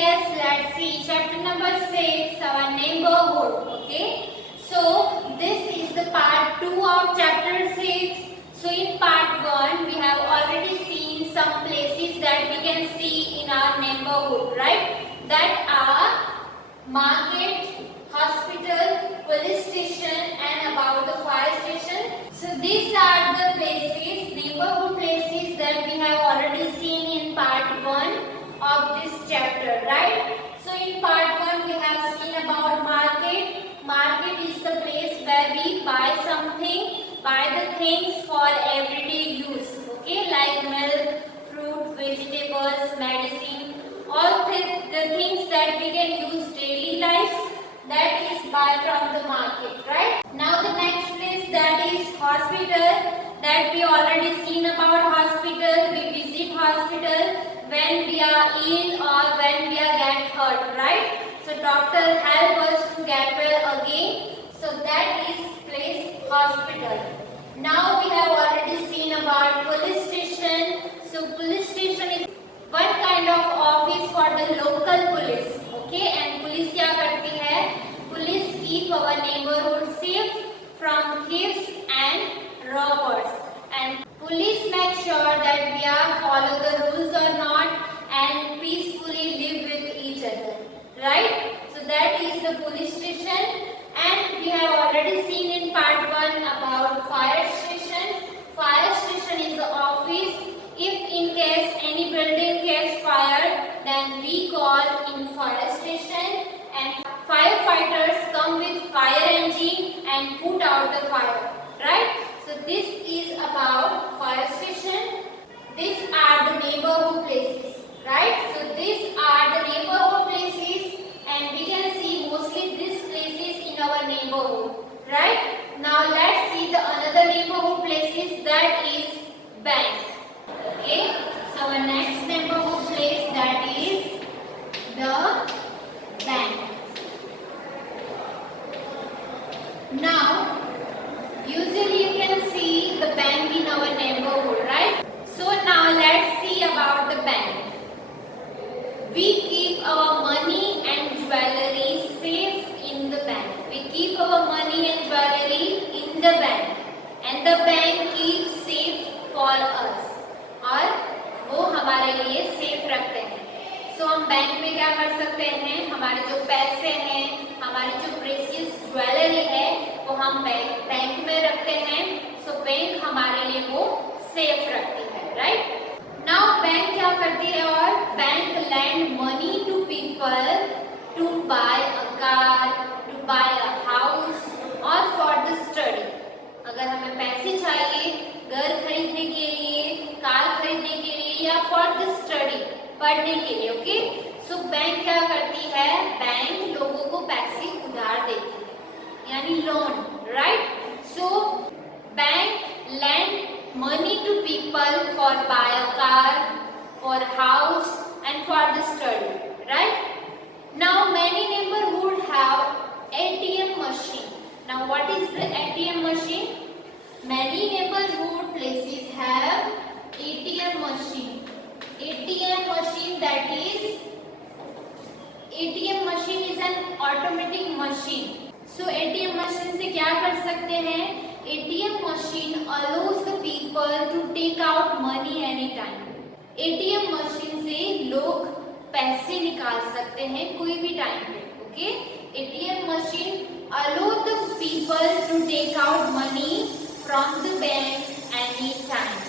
Yes, let's see chapter number 6, our neighborhood. Okay, so this is the part 2 of chapter 6. So in part 1 we have already seen some places that we can see in our neighborhood, right? That are market, hospital, police station and about the fire station. So these are the places, neighborhood places that we have already seen in part 1 of this chapter, right? So in part 1 we have seen about market. Market is the place where we buy something, buy the things for everyday use, okay, like milk, fruit, vegetables, medicine, all the things that we can use daily life, that is buy from the market, right? Now the next place, that is hospital, that we already seen about hospital. We visit hospital when we are ill or when we are get hurt, right? So doctor help us to get well again. So that is place hospital. Now we have already seen about police station. So police station is one kind of office for the local police. Okay, and police क्या करती है? Police keep our neighborhood safe from thieves and robbers. And police make sure that we are follow the rules or not and peacefully live with each other, right? So that is the police station. And we have already seen in part 1 about fire station. Fire station is the office. If in case any building gets fired, then we call in fire station and firefighters come with fire engine and put out the fire, right? So this is about fire station. These are the neighborhood places, right? So these are the neighborhood places and we can see mostly these places in our neighborhood, right? Now let's see the another neighborhood places, that is bank. Okay, so our next neighborhood place, that is the bank. Now usually you can see the bank in our neighborhood, right? So now let's see about the bank. We keep our money and jewelry safe in the bank. We keep our money and jewelry in the bank and the bank keeps safe for us. और वो हमारे लिए safe रखते हैं. सो हम bank में क्या कर सकते हैं? हमारे जो पैसे हैं, हमारी जो प्रेशियस ज्वेलरी है, वो हम बैंक में रखते हैं. सो बैंक हमारे लिए वो सेफ रखती है, राइट? नाउ बैंक क्या करती है? और bank lend money to people to buy a car, to buy a house और फॉर द स्टडी. अगर हमें पैसे चाहिए घर खरीदने के लिए, कार खरीदने के लिए या फॉर द स्टडी, पढ़ने के लिए, ओके? सो बैंक क्या करती है? बैंक लोगों को पैसे उधार देती है, यानी loan, right? So bank lend money to people for buy a car, for house and for the study, right? Now many neighborhood have ATM machine. Now what is the ATM machine? Many neighborhood places have ATM machine. ATM machine, that is ATM machine is an automatic machine. So ATM machine से क्या कर सकते हैं? ATM machine allows the people to take out money anytime. ATM machine से लोग पैसे निकाल सकते हैं कोई भी टाइम पे, okay? ATM machine allow the people to take out money from the bank anytime.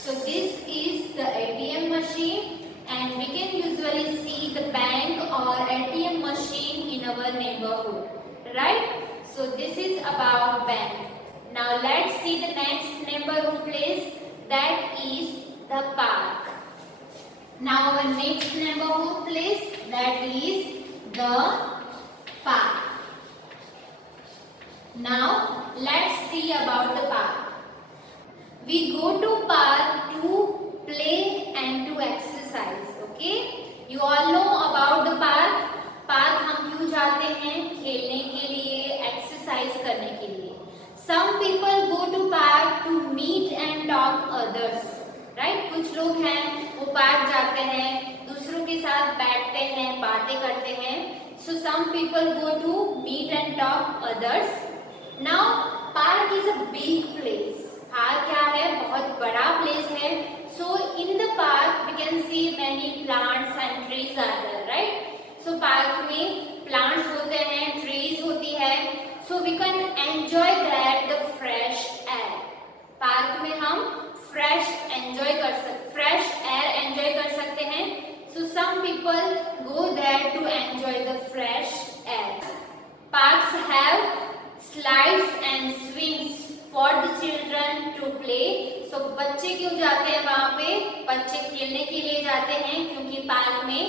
So this is the ATM machine and we can usually see the bank or ATM machine in our neighborhood, right? So this is about bank. Now let's see the next neighborhood place, that is the park. Now our next neighborhood place, that is the park. Now let's see about the park. We go to park to play and to exercise, okay? You all know about the park. Park हम क्यों जाते हैं? खेलने के लिए, exercise करने के लिए. Some people go to park to meet and talk others, right? कुछ लोग हैं वो पार्क जाते हैं दूसरों दूसरों के साथ बैठते हैं, बातें करते हैं. So some people go to meet and talk others. Now park is a big place. Park क्या है? बहुत बड़ा प्लेस है. So in the park we can see many plants and trees are there, right? So park में plants होते हैं, trees होती है. So we can enjoy that the fresh air. Park में हम fresh air enjoy कर सकते हैं. So some people go there to enjoy the fresh air. Parks have slides and swings for the children to play. So बच्चे क्यों जाते हैं वहाँ पे? बच्चे खेलने के लिए जाते हैं क्योंकि पार्क में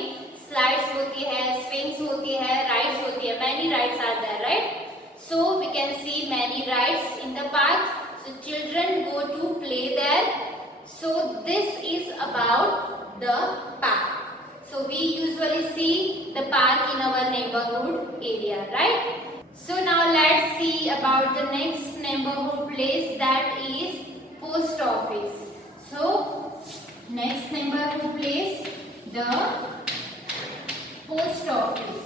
स्लाइड्स होती है, swings होती है, राइड्स होती है. Many rides are there, right? So we can see many rides in the park. So children go to play there. So this is about the park. So we usually see the park in our neighborhood area, right? So now let's see about the next neighborhood place, that is post office. So next neighborhood place, the post office.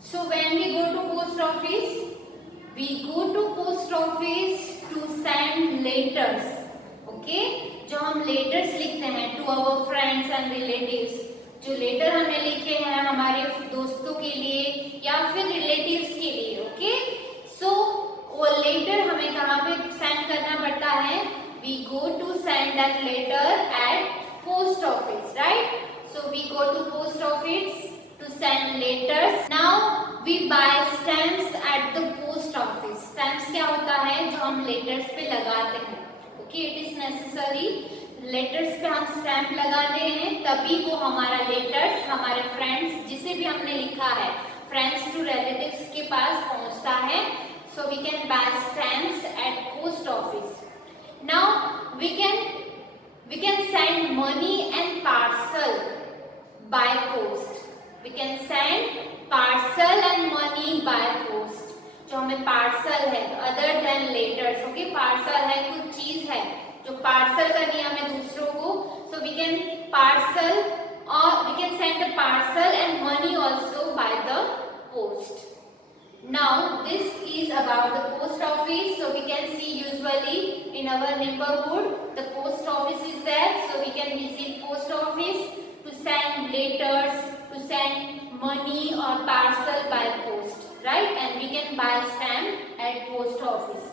So when we go to post office, we go to post office to send letters. Okay? जो हम letters लिखते हैं to our friends and relatives, जो letter हमने लिखे हैं हमारे दोस्तों के लिए या फिर रिलेटिव्स के लिए. ओके? सो वो लेटर हमें कहाँ पे सेंड करना पड़ता है? We go to send that letter at post office, right? So we go to post office to send letters. Now we buy stamps at the post office. Stamps क्या होता है? जो हम लेटर्स पे लगाते हैं. Okay, it is necessary. Letters पे हम स्टैंप लगाते हैं तभी वो हमारा लेटर्स हमारे फ्रेंड्स जिसे भी हमने लिखा है, फ्रेंड्स टू रिलेटिव्स के पास पहुंचता है. So we can buy stamps at post office. Now we can send money and parcel by post. We can send parcel and money by post. जो हमें पार्सल है other than letters. Okay, parcel है कुछ चीज है जो parcel करनी है हमें दूसरों को. So we can parcel or we can send the parcel and money also by the post. Now this is about the post office. So we can see usually in our neighborhood the post office is there. So we can visit post office to send letters, to send money or parcel by post, right? And we can buy stamp at post office.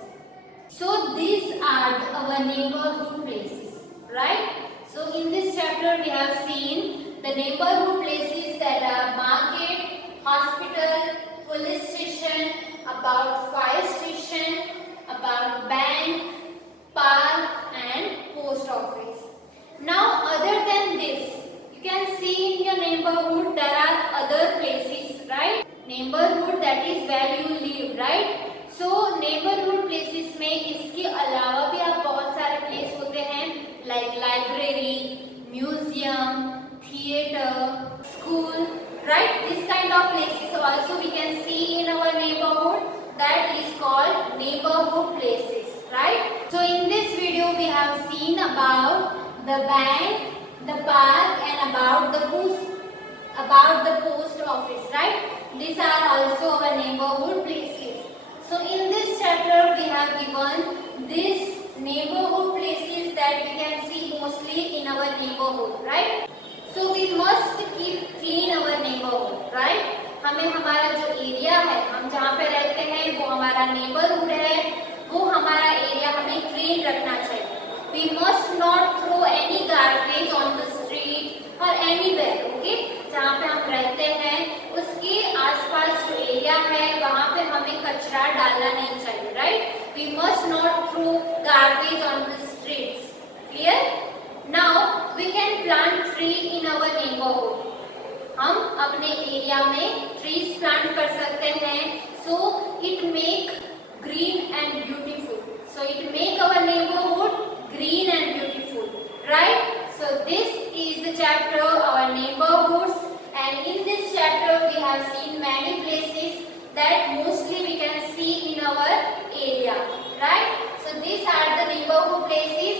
So these are our neighborhood places, right? So in this chapter we have seen the neighborhood places that are market, hospital, police station, about fire station, about bank, park and post office. Now other than this, you can see in your neighborhood there are other places, right? Neighborhood, that is where you live, right? So neighborhood places में इसके अलावा भी आप बहुत सारे place होते हैं like library, museum, theater, school, right? This kind of places also we can see in our neighborhood, that is called neighborhood places, right? So in this video we have seen about the bank, the park and about the post office, right? These are also our neighborhood places. So in this chapter we have given these neighborhood places that we can see mostly in our neighborhood, right? So we must keep clean our neighborhood, right? हमें हमारा जो area है, हम जहाँ पे रहते हैं वो हमारा नेबरहुड है, वो हमारा एरिया हमें क्लीन रखना चाहिए. We must not throw any garbage on the street or anywhere, okay? जहाँ पे हम रहते हैं उसके आसपास जो एरिया है वहाँ पे हमें कचरा डालना नहीं चाहिए, right? We must not throw garbage on the streets. Clear? Now we can plant tree in our neighborhood. हम अपने एरिया में trees plant कर सकते हैं, so it make green and beautiful. So it make our neighborhood green and beautiful, right? So this is the chapter our neighborhoods, and in this chapter we have seen many places that mostly we can see in our area, right? So these are the neighborhood places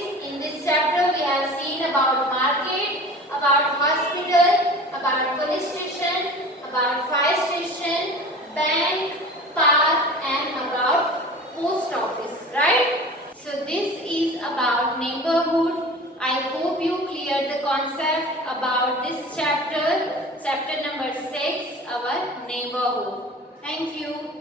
about fire station, bank, park, and about post office, right? So this is about neighborhood. I hope you cleared the concept about this chapter, chapter number 6, our neighborhood. Thank you.